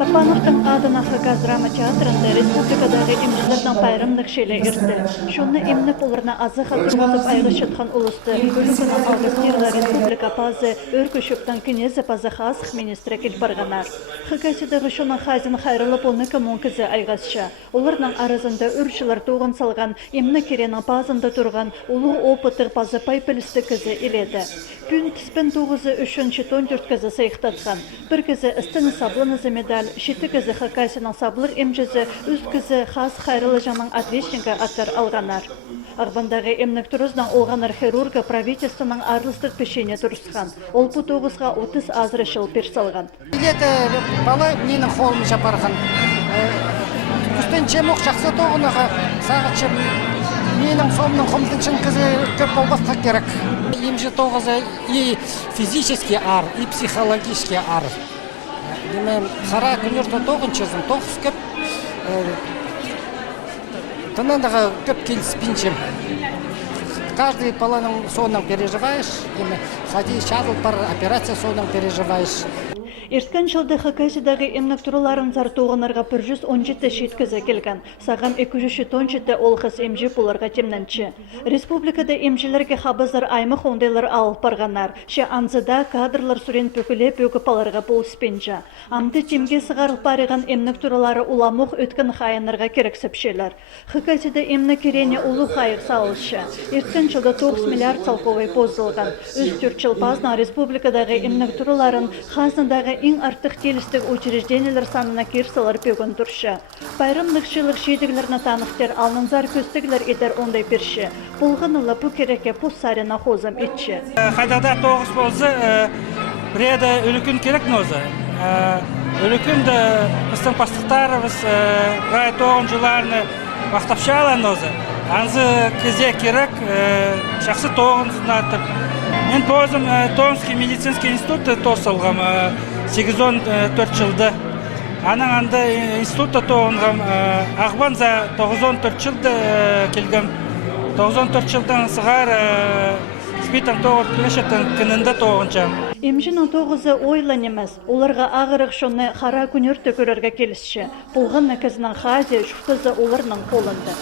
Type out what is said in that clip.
Тапановтың адына Хаказ драма театрында республикадағы имділердің пайрымдық шелі ерді. Шонны имніп оларына азы хатырмызып айғы шытқан ұлысты. Үлікінің Аугастирла республика пазы өркішіптің кінезі пазы хасық министрі кел барғанар. Хакасидағы шоның хазин хайрылып оны кімон кізі айғасша. Оларның арызында үршілер тоғын салған, имні керенің пазында тұрған ұлы опытыр пазы пайпілісті кізі иледі. Пүн тіспен тоғызы үшін 14 кізі сайықтатқан. Бір кізі істіні саблынызы медаль, шеті кізі Хакасиның саблық емжізі, үз кізі хас хайрылы жаның отличника аттар алғанар. Ағбандағы емнік тұрыздан олғанар хирурга правительствоның арлыстық пешене тұрысқан. Ол бұ тоғызға 30 азыры шыл персалған. Билеті бала менің қолым жапарған. Күстен чемоқ жақсы тоғынаға сағытшым менің сомның құмдың кізі көп болбасқа керек. Емжі тоғызы и физический ар, и психологический ар. Қара күнерді тоғын чезім, тоғыз көп тынандаға көп келіспейіншім. Каждый баланың соның переживаешь, ходи, шағыл бар операция соның переживаешь. Ерткан жылды Хакасидағы емнік тұрыларын зартуғынарға 117 шеткізі келген. Сағам 217 олғыз емжі боларға темнінші. Республикада емжілерге хабызыр аймық ондайлар алып барғанар. Ше анзыда кадрлар сүрен пөкіле пөкі паларға болыспенжа. Амды темге сығарып барыған емнік тұрылары уламуқ өткен қайынарға керексіп шелер. Хакасида емнік керене ұлы қайық салышы. Ерткан жылда 9 миллиард салқовай поздылған. Үз түрчіл пазна республикадағы емнік тұрыларын қасындағы ең артық келістік учреждениялар санына керсалар пөгін тұршы. Байрымдық шылық шедіглеріні танықтер алнынзар көстігілер етер ондай перші. Бұлғынылы бұ кереке пұс сарына қозым етші. Қадада тоғыз болсы, біреді үлікін керек нозы. Үлікінді біздің пастықтарымыз ғай тоғын жыларыны вақтапшала нозы. Анзы кезе керек, шақсы тоғын зұнатып. Мен позым Томский медицинский институт тосылғам 8-14 жылды. Аның анды институтта тоғынғам ағбан за 9-14 жылды келгім. 9-14 жылдан сығар спитан тоғыр кілешеттің кінінде тоғынчам. Емжінің тоғызы ойлан емес, оларға ағырық шоны қара күнерті көрерге келісші. Бұлғын мәкізінің хази жүқтізі оларының қолынды.